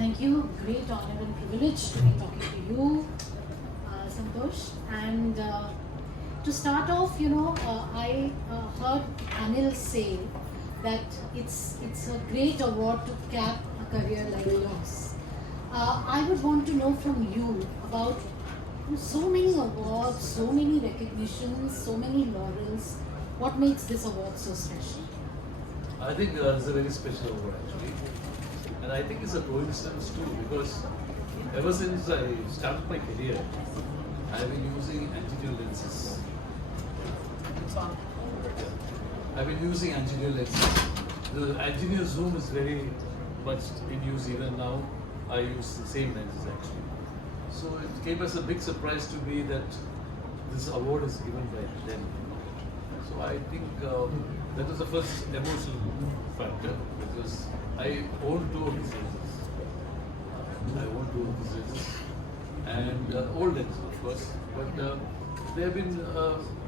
Thank you. Great honor and privilege to be talking to you, Santosh. And to start off, I heard Anil say that it's a great award to cap a career like yours. I would want to know from you about so many awards, so many recognitions, so many laurels. What makes this award so special? I think it's a very special award actually. And I think it's a coincidence too because ever since I started my career, I've been using anti-dual lenses. I've been using anti-dual lenses. The anti-dual zoom is very much in use even now. I use the same lenses actually. So it came as a big surprise to me that this award is given by them. So I think that was the first emotional factor because I own two of these lenses. And old lenses of course, but they have been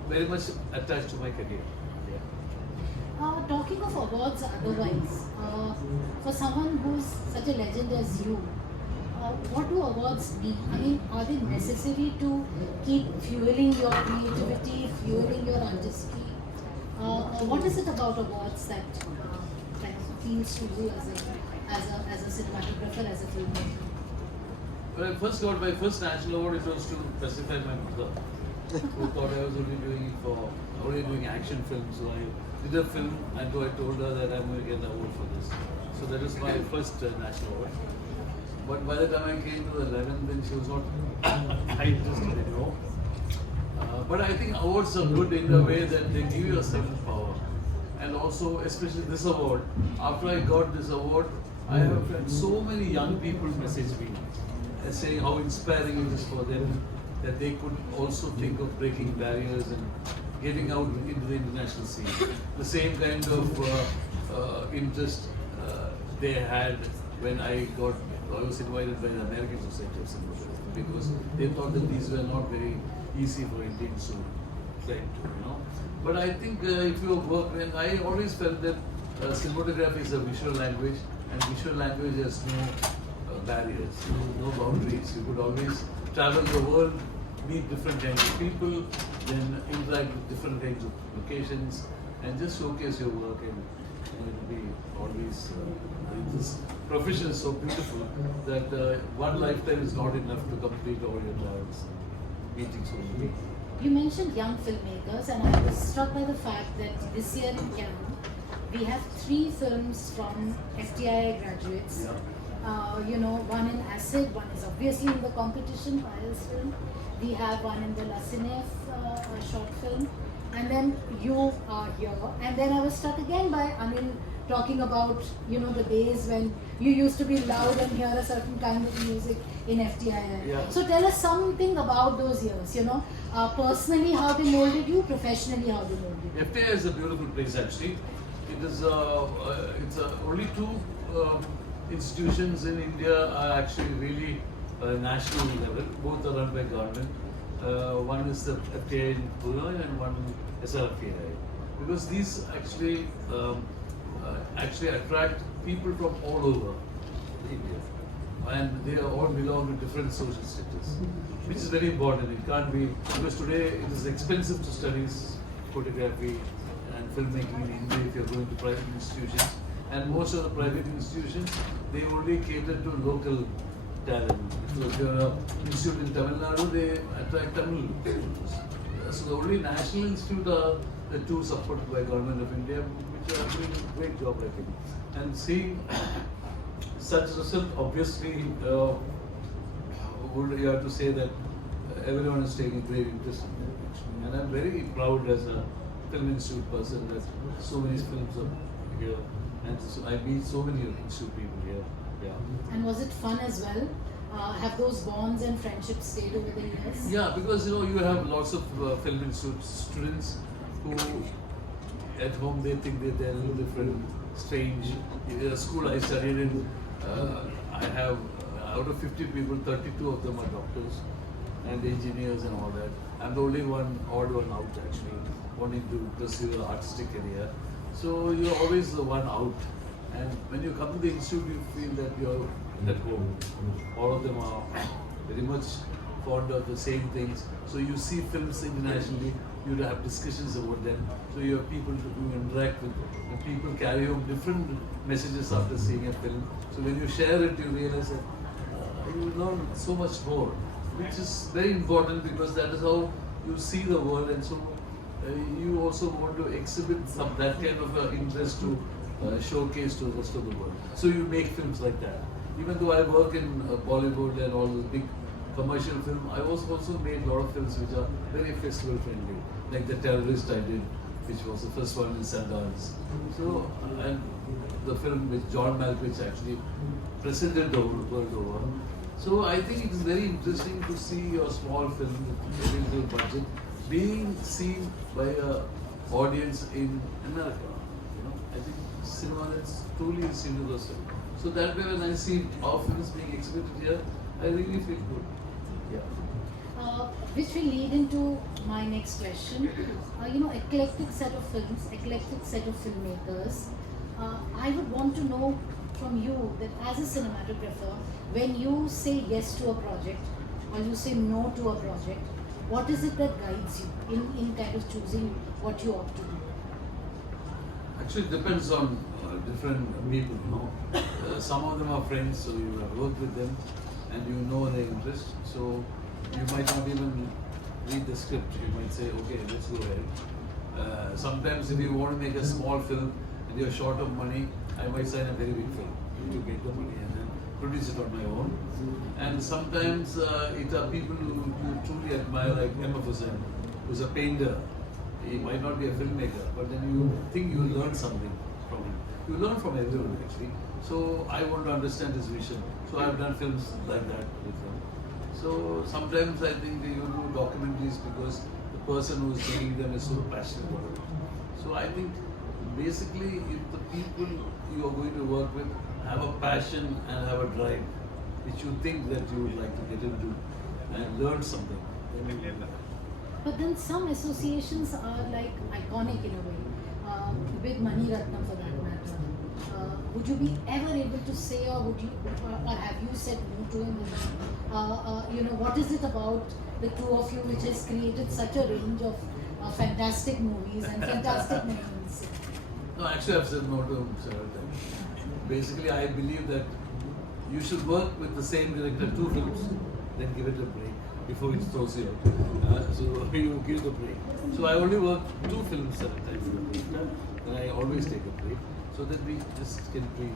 very much attached to my career. Talking of awards otherwise, for someone who's such a legend as you, what do awards mean? I mean, are they necessary to keep fueling your creativity, fueling your artistry? What is it about awards that feels to you as a cinematographer, as a filmmaker? When I first got my first national award, it was to pacify my mother, who thought I was only doing action films. So I did a film, and I told her that I'm going to get an award for this. So that was my first national award. But by the time I came to the 11th, then she was not interested anymore. But I think awards are good in the way that they give you a certain power. And also, especially this award, after I got this award, I have had so many young people message me saying how inspiring it is for them that they could also think of breaking barriers and getting out into the international scene. The same kind of interest they had when I was invited by the American Society of Cinematography because they thought that these were not very easy for Indians to get to, But I think if you work, and I always felt that cinematography is a visual language, and visual language has no barriers, no boundaries. You could always travel the world, meet different kinds of people, then interact with different kinds of locations, and just showcase your work. And it'll be always this profession is so beautiful that one lifetime is not enough to complete all your travels, meeting so many people. You mentioned young filmmakers, and I was struck by the fact that this year in Cannes, we have 3 films from FTI graduates. Yeah. One in Acid, one is obviously in the competition, Piles film. We have one in the La Cinef short film, and then you are here. And then I was struck again by Anil talking about, the days when you used to be loud and hear a certain kind of music in FTI. Yeah. So tell us something about those years, personally how they molded you, professionally how they molded you. FTI is a beautiful place actually. It is only 2 institutions in India are actually really national level. Both are run by government. One is the FTI in Pune and one SRFTI. Because these actually attract people from all over India, and they all belong to different social status, which is very important. It can't be, because today it is expensive to study photography and filmmaking in India if you're going to private institutions. And most of the private institutions, they only cater to local talent. So if you're an institute in Tamil Nadu, they attract Tamil students. So the only national institute are the 2 supported by Government of India, which are doing a great job, I think. And seeing such result, obviously, you have to say that everyone is taking great interest in it. And I'm very proud as a film institute person that so many films are here. And so I meet so many institute people here. Yeah. And was it fun as well? Have those bonds and friendships stayed over the years? Yeah, because you have lots of film institute students who at home they think that they're a little different, strange. In the school I studied in, I have out of 50 people, 32 of them are doctors and engineers and all that. I'm the only odd one out actually, wanting to pursue an artistic career. So you're always the one out. And when you come to the institute, you feel that you're at home. All of them are very much fond of the same things. So you see films internationally, you have discussions about them. So you have people who interact with them. And people carry home different messages after seeing a film. So when you share it, you realize that you learn so much more, which is very important because that is how you see the world, and so you also want to exhibit some that kind of interest to showcase to the rest of the world. So you make films like that. Even though I work in Bollywood and all the big commercial film, I also made a lot of films which are very festival friendly, like The Terrorist I did, which was the first one in Sundance. So, and the film with John Malkovich actually presented the whole world over. So I think it is very interesting to see your small film with very little budget being seen by a audience in America. You know, I think cinema is truly is universal. So that way, when I see our films being exhibited here, I really feel good. Yeah. Which will lead into my next question. Eclectic set of films, eclectic set of filmmakers. I would want to know from you that as a cinematographer, when you say yes to a project or you say no to a project, what is it that guides you in kind of choosing what you ought to do? Actually, it depends on different people, you know. Some of them are friends, so you have worked with them and you know their interest. So you might not even read the script. You might say, okay, let's go ahead. Sometimes if you want to make a small film and you're short of money, I might sign a very big film to get the money and then produce it on my own. And sometimes it are people who you truly admire, like Hussain, who's a painter. He might not be a filmmaker, but then you think you learn something from him. You learn from everyone actually. So I want to understand his vision. So I've done films like that with him. So sometimes I think you do documentaries because the person who's doing them is so passionate about it. So I think basically if the people you are going to work with have a passion and have a drive, which you think that you would like to get into and learn something, then you do that. But then some associations are like iconic in a way, with Mani Ratnam for that matter. Would you be ever able to say, or or have you said no to him? What is it about the two of you which has created such a range of fantastic movies and fantastic names? No, actually I've said no to him several times. Basically I believe that you should work with the same director 2 films, then give it a break before it throws you out. So you give the break. So I only work 2 films at a time, and I always take a break so that we just can breathe.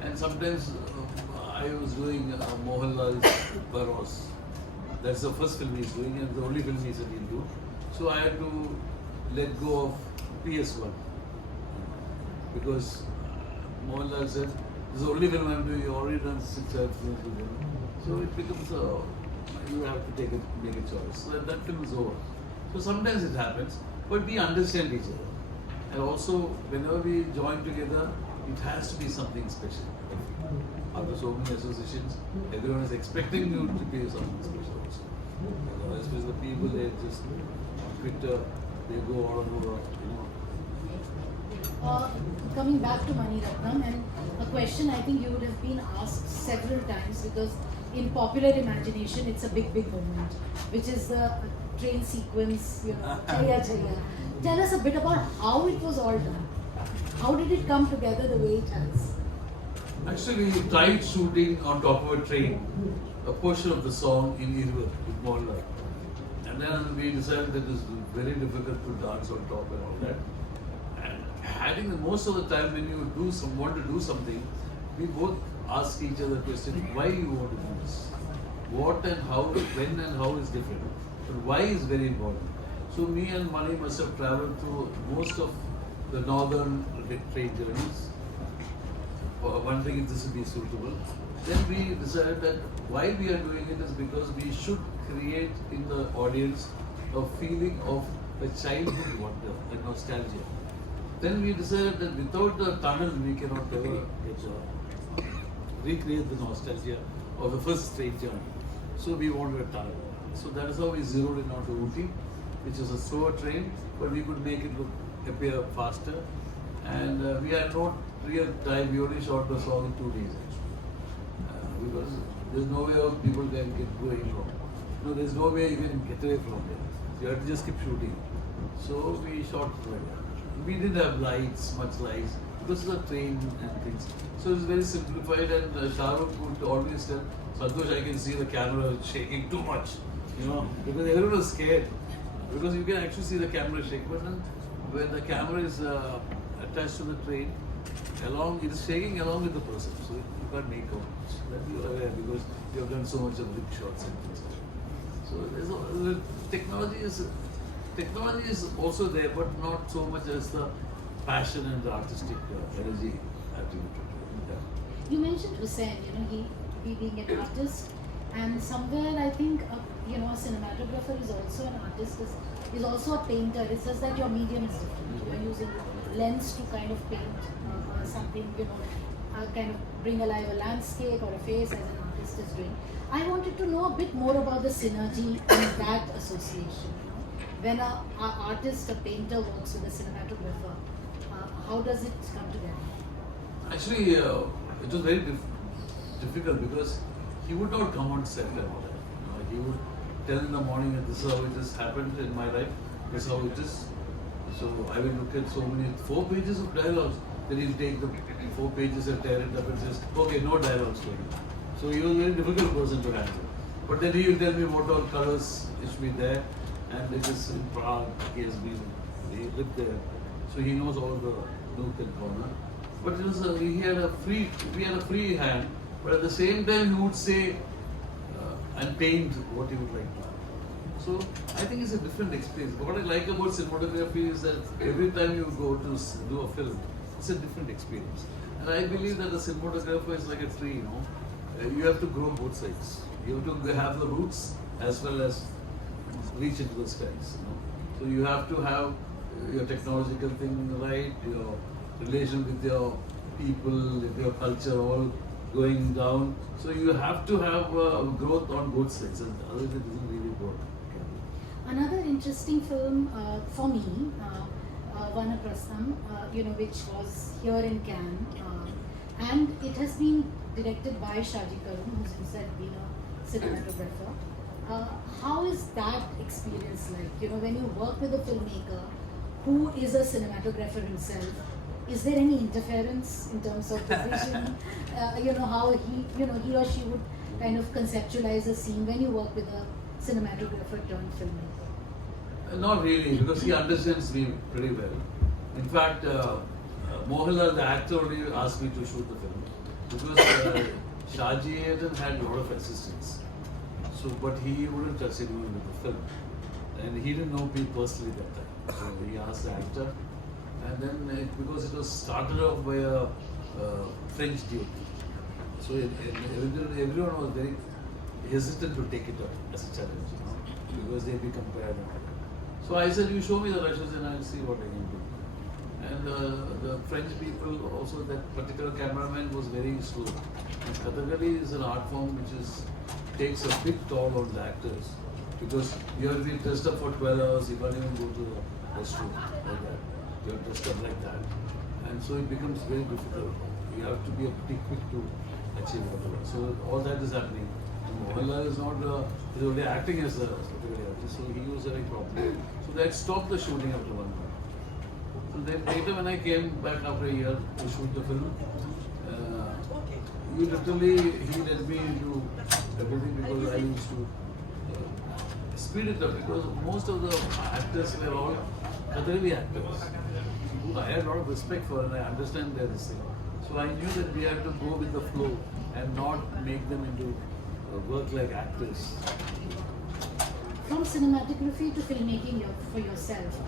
And sometimes I was doing Mohanlal's Baros. That's the first film he's doing and the only film he said he'll do. So I had to let go of PS1 because Mohanlal said, this is the only film I'm doing, you already done 6 films with him. So it becomes you have to make a choice. So that film is over. So sometimes it happens, but we understand each other. And also, whenever we join together, it has to be something special. After so many associations, everyone is expecting you to be something special also. Especially the people, they just on Twitter, they go all over, Coming back to Mani Ratnam, and a question I think you would have been asked several times because in popular imagination it's a big moment, which is the train sequence, Chaya Chaya. Tell us a bit about how it was all done. How did it come together the way it has? Actually, we tried shooting on top of a train, a portion of the song in Irwin with Mohanlal. And then we decided that it is very difficult to dance on top and all that. I think that most of the time when you want to do something, we both ask each other the question, why you want to do this? What and how, when and how is different. But why is very important. So me and Mani must have traveled through most of the northern train journeys, wondering if this would be suitable. Then we decided that why we are doing it is because we should create in the audience a feeling of a childhood wonder and nostalgia. Then we decided that without the tunnel we cannot ever recreate the nostalgia of the first train journey. So we wanted a tunnel. So that is how we zeroed in onto Ooty, which is a slower train, but we could make it appear faster. And we had no real time, we only shot the song in 2 days actually. because there's no way of people can get going wrong. No, there's no way you can get away from it. You have to just keep shooting. So we shot like that. We didn't have lights, much lights, because of the train and things. So it's very simplified, and Shah Rukh would always tell, Santosh, I can see the camera shaking too much, because everyone was scared. Because you can actually see the camera shake, but then when the camera is attached to the train, it is shaking along with the person, so you can't make out much. That you are aware because you have done so much of big shots and things like that. So the technology is also there, but not so much as the passion and the artistic energy attributed to it. Yeah. You mentioned Hussain, he being an artist, and somewhere I think a cinematographer is also an artist, is also a painter. It's just that your medium is different. You're using lens to kind of paint something, kind of bring alive a landscape or a face as an artist is doing. I wanted to know a bit more about the synergy in that association. When an artist, a painter works with a cinematographer, how does it come together? Actually, it was very difficult because he would not come on set and all that. He would tell in the morning that this is how it has happened in my life, this is how it is. So I will look at 4 pages of dialogues. Then he'll take the 4 pages and tear it up and says, okay, no dialogues for you. So he was a very difficult person to handle. But then he will tell me what all colors it should be there. And it is in Prague, he lived there. So he knows all the nook and corner. But it was we had a free hand. But at the same time, he would say and paint what he would like to. So I think it's a different experience. But what I like about cinematography is that every time you go to do a film, it's a different experience. And I believe that a cinematographer is like a tree, you have to grow both sides. You have to have the roots as well as reach into the skies. So you have to have your technological thing right, your relation with your people, with your culture all going down. So you have to have growth on both sides, and otherwise it doesn't really work. Another interesting film for me, Vanaprastham, which was here in Cannes, and it has been directed by Shaji Karan, who's himself been a cinematographer. How is that experience like? When you work with a filmmaker who is a cinematographer himself, is there any interference in terms of the vision? How he or she would kind of conceptualize a scene when you work with a cinematographer turned filmmaker? Not really, because he understands me pretty well. In fact, Mohanlal, the actor, only asked me to shoot the film because Shaji had a lot of assistants. So, but he wouldn't touch anyone with the film, and he didn't know me personally that time. So he asked the actor, and then because it was started off by a French dude, so everyone was very hesitant to take it up as a challenge, because they'd be compared. So I said, you show me the rushes and I'll see what I can do. And the French people also, that particular cameraman was very slow. And Kathakali is an art form which takes a big toll on the actors, because you have to be dressed up for 12 hours, you can't even go to the restroom like that. You are dressed up like that. And so it becomes very difficult. You have to be pretty quick to achieve whatever. So all that is happening. Mohanlal is not, he's only acting as a artist, so he was very problem. So they had stopped the shooting after 1 month. So then later when I came back after a year to shoot the film, he led me into everything, because I used to speed it up, because most of the actors were all Kathakali actors, who I had a lot of respect for and I understand their thing. So I knew that we had to go with the flow and not make them into work like actors. From cinematography to filmmaking for yourself,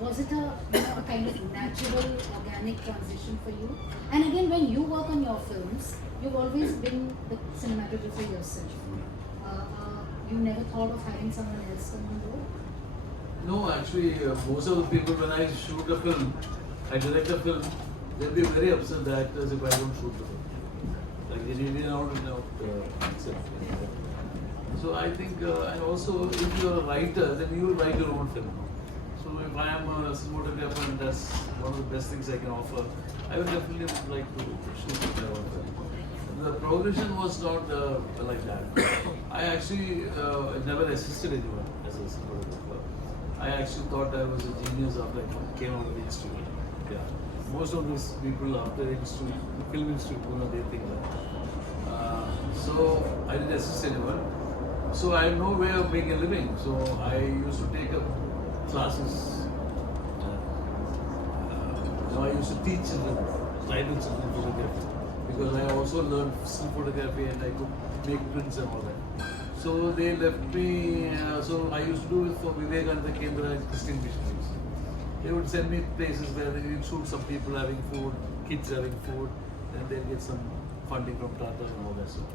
was it a kind of natural, organic transition for you? And again, when you work on your films, you've always been the cinematographer yourself. You never thought of having someone else come on board? No, actually, most of the people, when I shoot a film, I direct a film, they'll be very upset, the actors, if I don't shoot the film. Like in Indian out and out So I think, and also if you're a writer, then you will write your own film. So if I am a cinematographer and that's one of the best things I can offer, I would definitely like to shoot my own film. the progression was not like that. I actually never assisted anyone as a cinematographer. I actually thought I was a genius after I came out of the institute. Yeah. Most of those people after the institute, film institute, they think that. So I didn't assist anyone. So I had no way of making a living. So I used to take up classes. I used to teach children, tribal children photography, because I also learned still photography and I could make prints and all that. So they left me, so I used to do it for Vivekananda Kendra and Christian missionaries. They would send me places where they would shoot some people having food, kids having food, and they'd get some funding from Tata and all that stuff.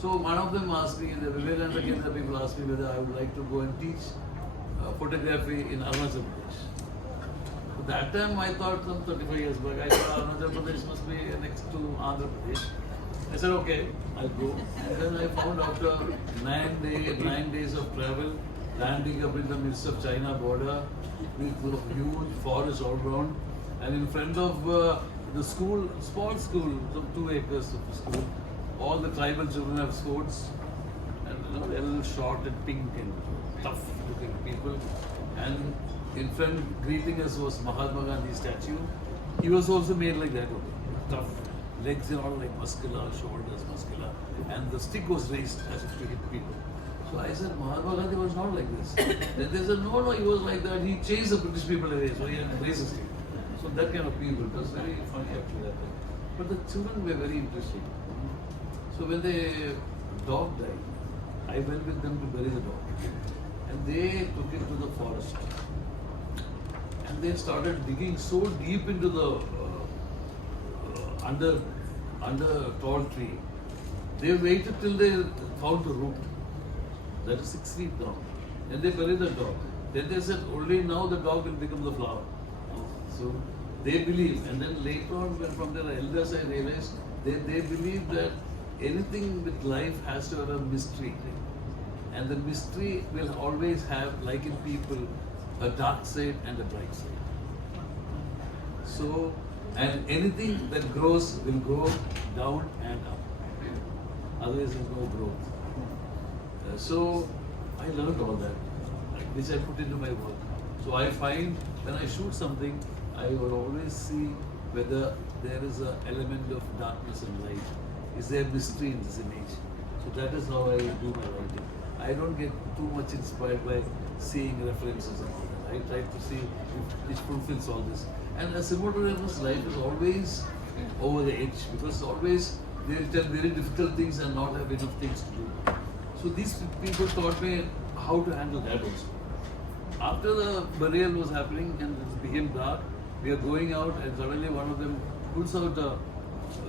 So one of them asked me, the Vivekananda Kendra people asked me whether I would like to go and teach photography in Arunachal Pradesh. That time I thought, some 35 years back, I thought Arunachal Pradesh must be next to Andhra Pradesh. I said, okay, I'll go. And then I found after 9 days of travel, landing up in the midst of China border with a huge forest all around, and in front of the school, small school, some 2 acres of school, all the tribal children have swords, and they're a little short and pink and tough looking people. And in front greeting us was Mahatma Gandhi statue. He was also made like that, tough. Legs and all like muscular, shoulders muscular, and the stick was raised as if to hit people. So I said, Mahatma Gandhi was not like this. Then they said, no, he was like that. He chased the British people away, so he had to raise a stick. So that kind of people, it was very funny actually that time. But the children were very interesting. So when the dog died, I went with them to bury the dog. And they took it to the forest. And they started digging so deep into the under a tall tree. They waited till they found the root. That is 6 feet down. Then they buried the dog. Then they said, only now the dog will become the flower. So they believe. And then later on, from their elders, I realized they believe that anything with life has to have a mystery. And the mystery will always have, like in people, a dark side and a bright side. So, and anything that grows will grow down and up. Otherwise, there's no growth. So, I learned all that, which I put into my work. So, I find when I shoot something, I will always see whether there is an element of darkness and light. Is there mystery in this image? So, that is how I do my writing. I don't get too much inspired by seeing references and all that. I try to see if it fulfills all this. And a cinematographer's life is always over the edge, because always they will tell very difficult things and not have enough things to do. So these people taught me how to handle that also. After the burial was happening and it became dark, we are going out and suddenly one of them pulls out a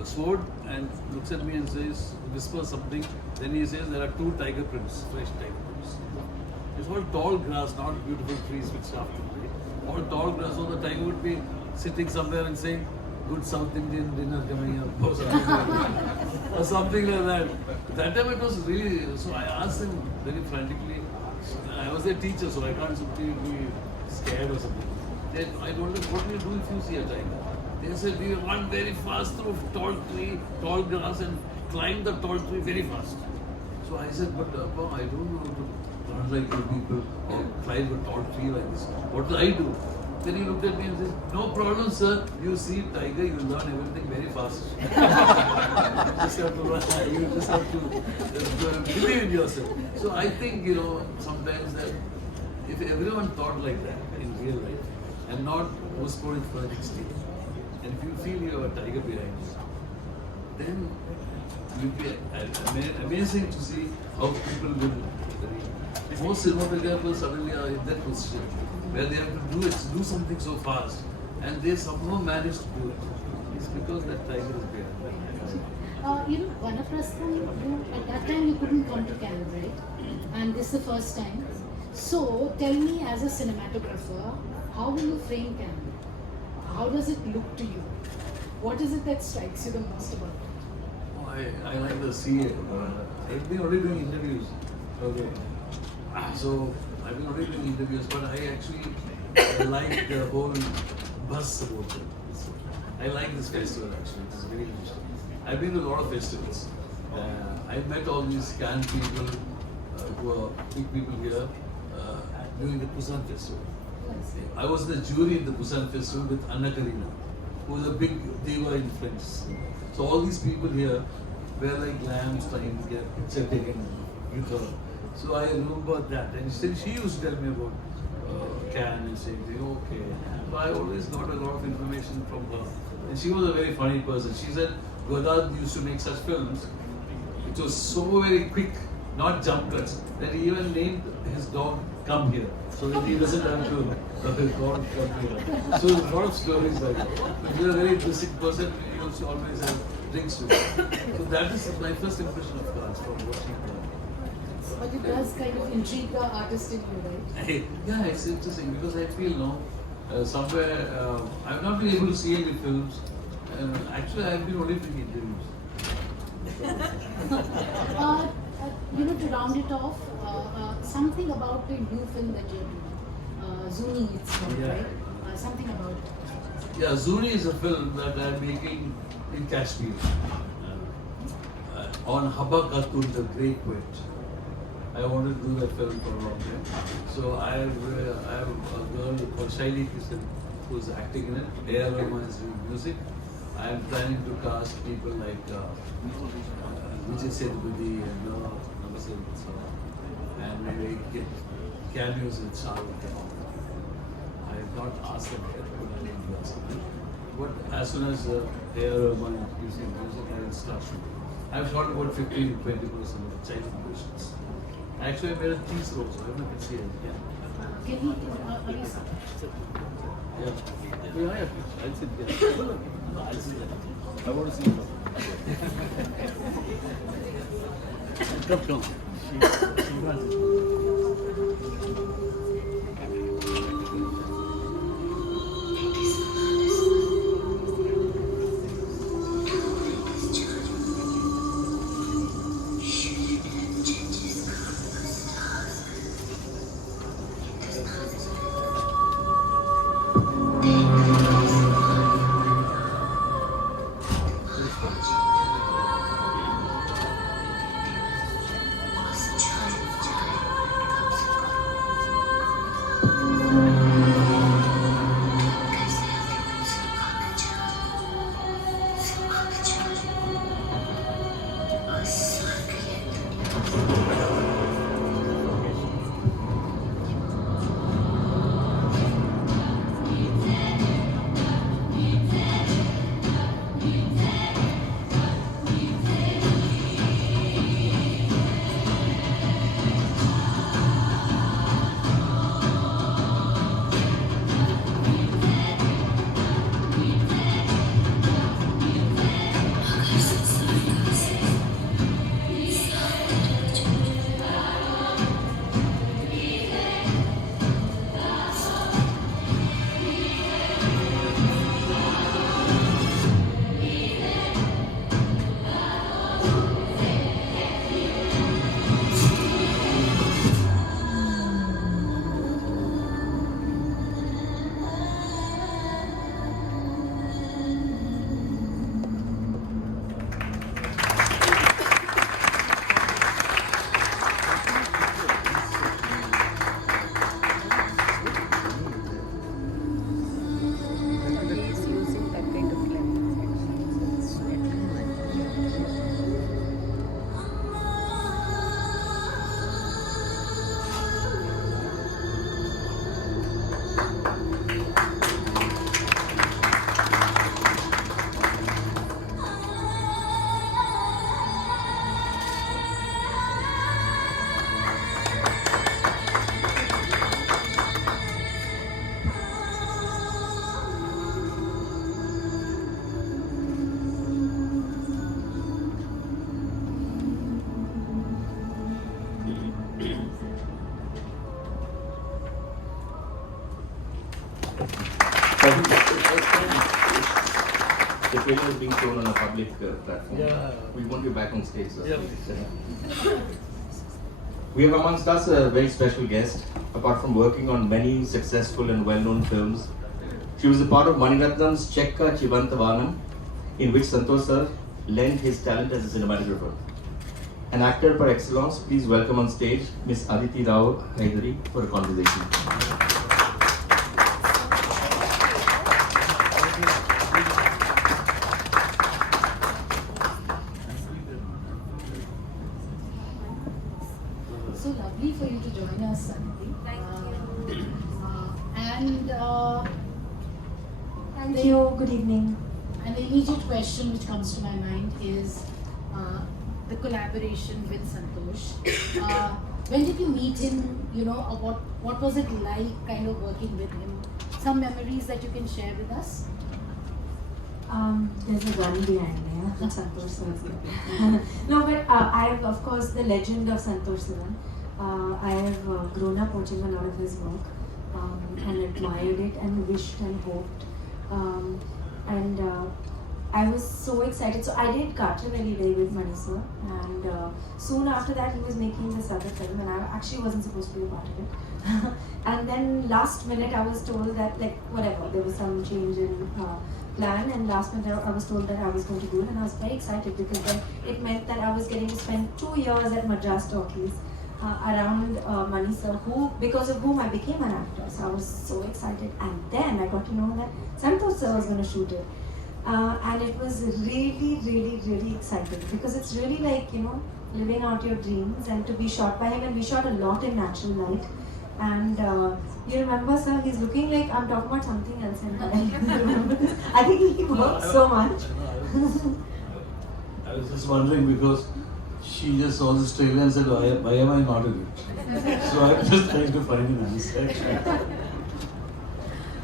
sword and looks at me and says, whispers something. Then he says, there are 2 tiger prints, fresh tiger prints. It's all tall grass, not beautiful trees with stuff to play. All tall grass, so the tiger would be sitting somewhere and saying, good South Indian dinner coming up, or something like that. Or something like that. That time it was really, so I asked him very frantically, I was their teacher, so I can't simply be scared or something. Then I told them, what will you do if you see a tiger? They said, we run very fast through tall tree, tall grass and climb the tall tree very fast. So I said, but Appa, I don't know how to run like you people or climb a tall tree like this. What will I do? Then he looked at me and said, no problem, sir. You see tiger, you learn everything very fast. You just have to believe in yourself. So I think, sometimes that if everyone thought like that in real life and not postponing for the next day, and if you feel you have a tiger behind you, then it will be amazing to see how people will read. Most cinematographers suddenly are in that position where they have to do something so fast, and they somehow manage to do it. It's because that tiger is behind them. Vanaprastham, at that time you couldn't come to Canada, right? And this is the first time. So tell me, as a cinematographer, how will you frame Canada? How does it look to you? What is it that strikes you the most about it? Oh, I like the CA. I've been already doing interviews. Okay. So I've been already doing interviews, but I actually like the whole buzz about it. I like this festival actually. It's very interesting. I've been to a lot of festivals. I met all these Cannes people who are big people here during the Busan Festival. I was the jury in the Busan Festival with Anna Karina, who was a big diva in French. So all these people here were like lambs trying to get picture taken with her. So I remember that, and she used to tell me about Cannes and saying, okay. So I always got a lot of information from her. And she was a very funny person. She said Godard used to make such films. It was so very quick, not jump cuts, that he even named his dog Come Here, so that he doesn't have to God come here. So there's a lot of stories like that. If you're a very interesting person, you also always have drinks to it. So that is my first impression of Cannes from watching her. But it does kind of intrigue the artist in you, right? Yeah, it's interesting because I feel somewhere I've not been able to see any films. Actually, I've been only doing interviews. To round it off, something about the new film that you're doing, Zuni, it's called, Yeah. right? Something about it. Yeah, Zuni is a film that I'm making in Kashmir on Habba Khatun, the great poet. I wanted to do that film for a long time. So I have a girl called Shaili Krishnan who's acting in it. A.R. Rahman is doing music. I am planning to cast people like Vijay Sethupathi and Namaste and maybe get cameos with Shah Rukh Khan. I have not asked them yet, but I will ask them. But as soon as A.R. Rahman is using music, I will start shooting. I've shot about 15 to 20% of childhood versions. Actually, I made a tease roll, so I don't know if it's here. Yeah. Can we, are you Yeah, I'll sit there. No, I'll sit there. I want to see you. Come. The trailer is being shown on a public platform. Yeah. We want you back on stage, sir. Yeah. Please. We have amongst us a very special guest. Apart from working on many successful and well-known films, she was a part of Maniratnam's Chekka Chivantavanam, in which Santosh sir lent his talent as a cinematographer. An actor par excellence, please welcome on stage Miss Aditi Rao Hydari for a conversation. So lovely for you to join us, Aditi. Thank you. And Thank you. Good evening. an immediate question which comes to my mind is the collaboration with Santosh. When did you meet him? You know, what was it like, kind of working with him? Some memories that you can share with us. There's a gun behind me, yeah? Santosh Sivan. No, but I've, of course, the legend of Santosh Sivan. I have grown up watching a lot of his work and admired it and wished and hoped. And I was so excited. So I did Cartraveli Day with Manisa, and soon after that he was making this other film, and I actually wasn't supposed to be a part of it. And then last minute I was told that, like, whatever, there was some change in plan, and last minute I was told that I was going to do it, and I was very excited because then it meant that I was getting to spend 2 years at Madras Talkies around Manisa, because of whom I became an actor. So I was so excited, and then I got to know that Santosh sir was going to shoot it. And it was really, really, really exciting because it's really like, you know, living out your dreams, and to be shot by him. And we shot a lot in natural light. And you remember, sir, he's looking like I'm talking about something else. And you remember this? I think he worked so much. I was just wondering because she just saw this trailer and said, why am I not in it? So I'm just trying to find an answer.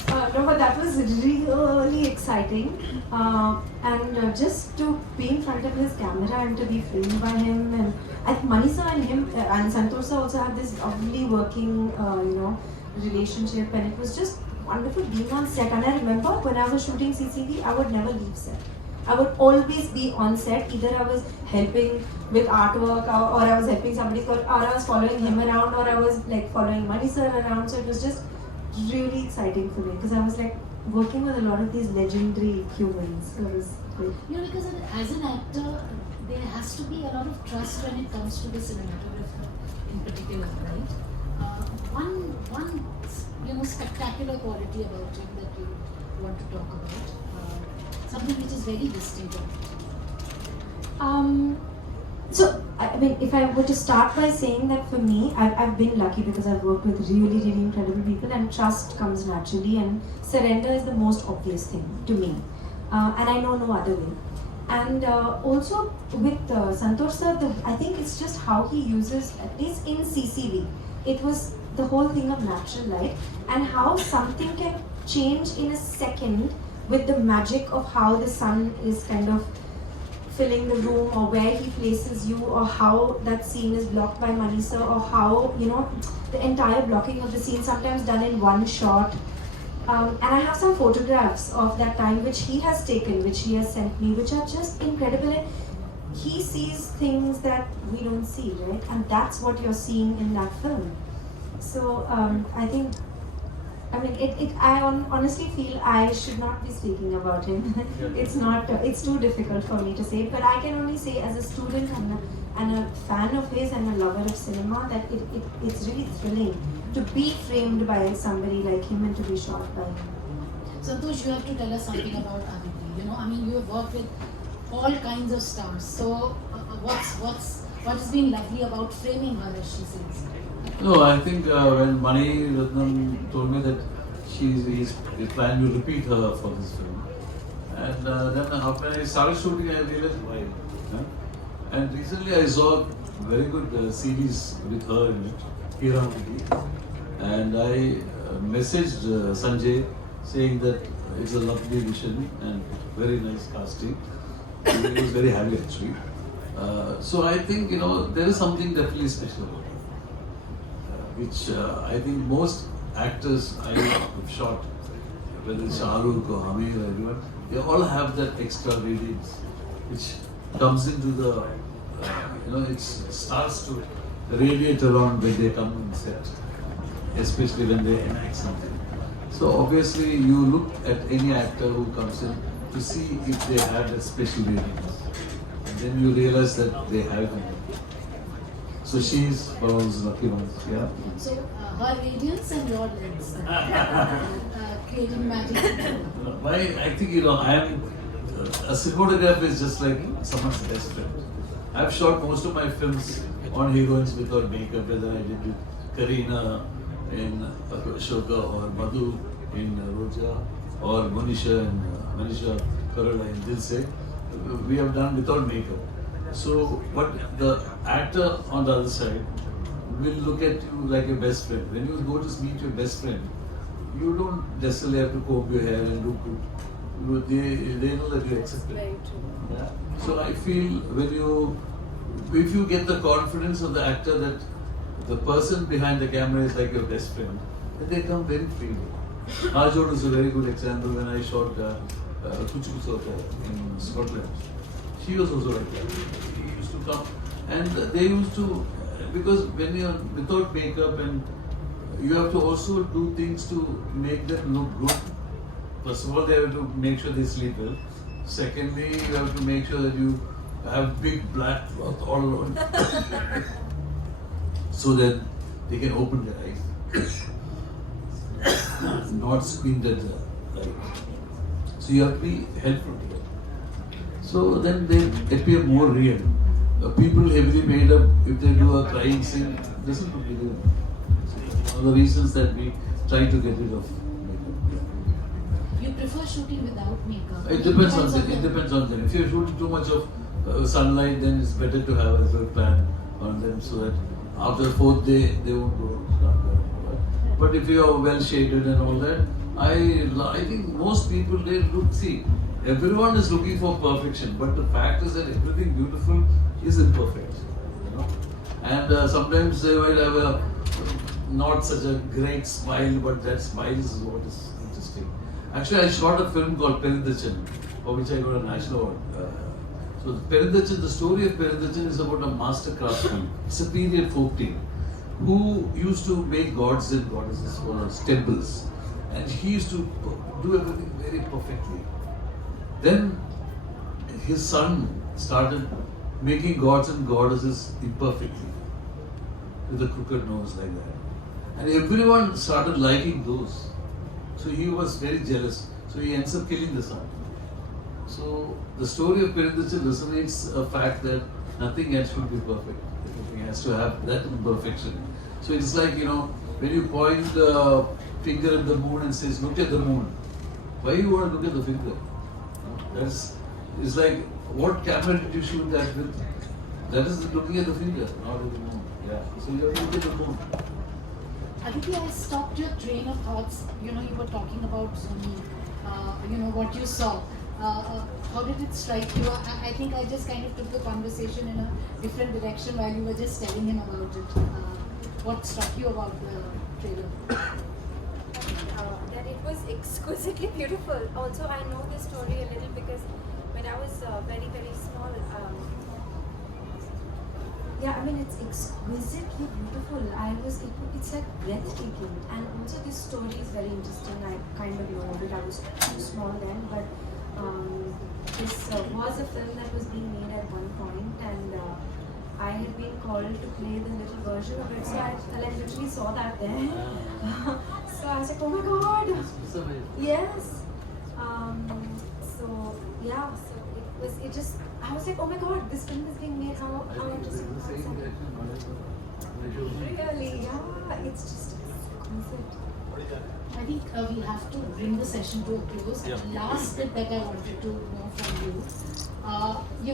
No, but that was really exciting. And just to be in front of his camera and to be filmed by him, and I think Manisa and him and Santosh sir also have this lovely working, relationship, and it was just wonderful being on set. And I remember when I was shooting CCV, I would never leave set. I would always be on set. Either I was helping with artwork, or I was helping somebody, or I was following him around, or I was like following Manisa around. So it was just really exciting for me because I was like working with a lot of these legendary humans. So it was great. You know, because as an actor, there has to be a lot of trust when it comes to the cinematographer in particular, right? One spectacular quality about him that you want to talk about, something which is very distinctive. So, I mean, if I were to start by saying that for me, I've been lucky because I've worked with really, really incredible people, and trust comes naturally, and surrender is the most obvious thing to me. And I know no other way. And also with Santosh sir, I think it's just how he uses, at least in CCV, it was the whole thing of natural light, and how something can change in a second with the magic of how the sun is kind of filling the room, or where he places you, or how that scene is blocked by Manisa, or how, you know, the entire blocking of the scene sometimes done in one shot. And I have some photographs of that time which he has taken, which he has sent me, which are just incredible. And he sees things that we don't see, right? And that's what you're seeing in that film. So I think, I mean, I honestly feel I should not be speaking about him. It's not, it's too difficult for me to say, but I can only say as a student and a fan of his and a lover of cinema that it's really thrilling to be framed by somebody like him and to be shot by him. Santosh, you have to tell us something about Aditi. You know, I mean, you have worked with all kinds of stars. So, what has been lovely about framing her, as she says? No, I think when Mani Ratnam told me that he's planning to repeat her for this film, and then after I started shooting, I realized why. Yeah? And recently I saw a very good series with her in it, Hiramiki, and I messaged Sanjay saying that it's a lovely vision and very nice casting. He was very happy actually. So I think, you know, there is something definitely special about it. Which I think most actors I have shot, whether it's Shah Rukh or Amir or everyone, they all have that extra radiance which comes into the, it starts to radiate around when they come on set, especially when they enact something. So obviously you look at any actor who comes in to see if they have a special radiance. And then you realize that they have it. So she's one of those lucky ones. Yeah. So her radiance and your lens, creating magic. I think I am a cinematographer is just like someone's best friend. I've shot most of my films on heroines without makeup, whether I did with Kareena in Ashoka or Madhu in Roja or Manisha Karola in Dil Se. We have done without makeup. So, but the actor on the other side will look at you like a best friend. When you go to meet your best friend, you don't necessarily have to comb your hair and look good. They know that you accept it. Very true. Yeah. So I feel if you get the confidence of the actor that the person behind the camera is like your best friend, then they come very freely. Arjun is a very good example. When I shot Kuch Kuch Hota in Scotland, she was also like that. He used to come, and they used to, because when you're without makeup and you have to also do things to make them look good. First of all, they have to make sure they sleep well. Secondly, you have to make sure that you have big black cloth all around so that they can open their eyes, not squint at the light. So you have to be helpful to them. So then they appear more real. People heavily made up, if they do a crying scene, it doesn't look real. One of the reasons that we try to get rid of makeup. You prefer shooting without makeup? It depends on them. If you're shooting too much of sunlight, then it's better to have a good plan on them so that after the fourth day they won't go darker. But if you are well shaded and all that, I think most people everyone is looking for perfection, but the fact is that everything beautiful is imperfect. And sometimes they might have a not such a great smile, but that smile is what is interesting. Actually, I shot a film called Perindachan, for which I got a national award. So Perindachan, the story of Perindachan is about a master craftsman. It's a period folk tale who used to make gods and goddesses for temples, and he used to do everything very perfectly. Then his son started making gods and goddesses imperfectly, with a crooked nose like that. And everyone started liking those. So he was very jealous. So he ends up killing the son. So the story of Perindachan resonates a fact that nothing else should be perfect. Everything has to have that imperfection. So it's like, when you point the finger at the moon and says, look at the moon. Why you want to look at the finger? It's like, what camera did you shoot that with? That is looking at the finger, not at the moon. Yeah. So you have to look at the moon. Aditi, I stopped your train of thoughts. You were talking about Zuni. What you saw. How did it strike you? I think I just kind of took the conversation in a different direction while you were just telling him about it. What struck you about the trailer? That it was exquisitely beautiful. Also, I know the story a little because when I was very, very small, it's exquisitely beautiful. It's like breathtaking. And also this story is very interesting. I kind of know it. I was too small then, but this was a film that was being made at one point, and I had been called to play the little version of it. So I literally saw that there. So I was like, oh my god! Yes. I was like, oh my god, this film is being made. How interesting was it? Really, yeah, it's just exquisite. I think we have to bring the session to a close. Yeah. Last bit that I wanted to know from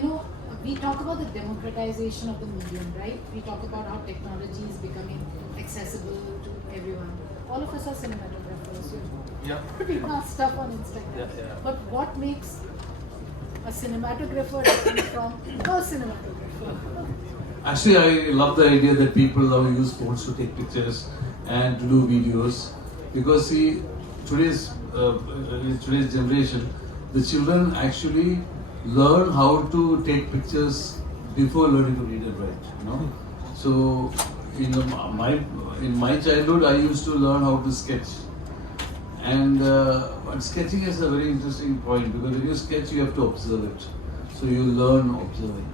you. We talk about the democratization of the medium, right? We talk about how technology is becoming accessible to everyone. All of us are cinematographers. Yeah. Putting our stuff on Instagram. Yeah. But what makes a cinematographer different from a cinematographer? Actually, I love the idea that people now use phones to take pictures and to do videos, because today's generation, the children actually learn how to take pictures before learning to read and write. So in my childhood, I used to learn how to sketch, and sketching is a very interesting point, because when you sketch, you have to observe it. So you learn observing.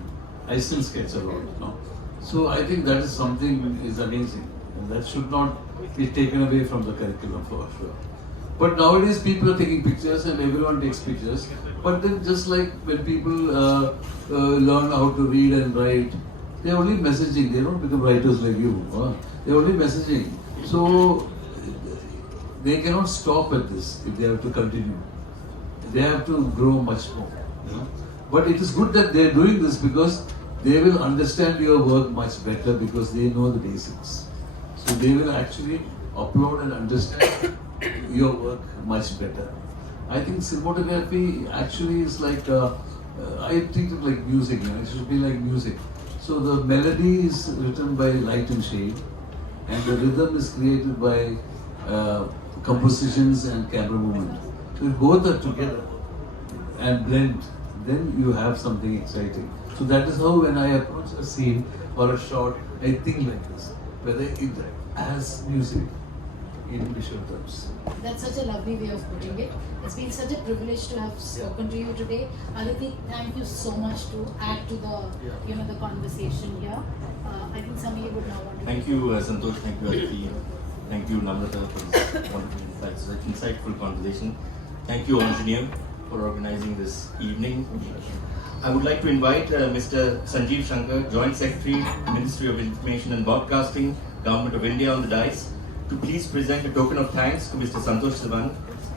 I still sketch a lot, So I think that is something is amazing, and that should not be taken away from the curriculum for sure. But nowadays people are taking pictures and everyone takes pictures. But then just like when people learn how to read and write, they're only messaging. They don't become writers like you. They're only messaging. So they cannot stop at this if they have to continue. They have to grow much more. But it is good that they're doing this because they will understand your work much better because they know the basics. So they will actually upload and understand your work much better. I think cinematography actually is like, I treat it like music, it should be like music. So the melody is written by light and shade, and the rhythm is created by compositions and camera movement. So if both are together and blend, then you have something exciting. So that is how when I approach a scene or a shot, I think like this, whether it has music in visual terms. That's such a lovely way of putting it. It's been such a privilege to have spoken to you today. Aditi, thank you so much to add to the the conversation here. I think somebody would now want to. Thank you, Santosh. Thank you, Aditi. Thank you, Namrata, for this wonderful insights, such insightful conversation. Thank you, Engineer, for organizing this evening. I would like to invite Mr. Sanjeev Shankar, Joint Secretary, Ministry of Information and Broadcasting, Government of India on the dais, to please present a token of thanks to Mr. Santosh Sivan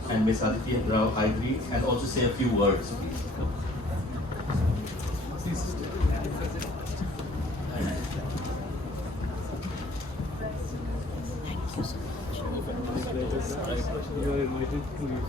and Ms. Aditi Rao Hydari, and also say a few words, please. You are invited to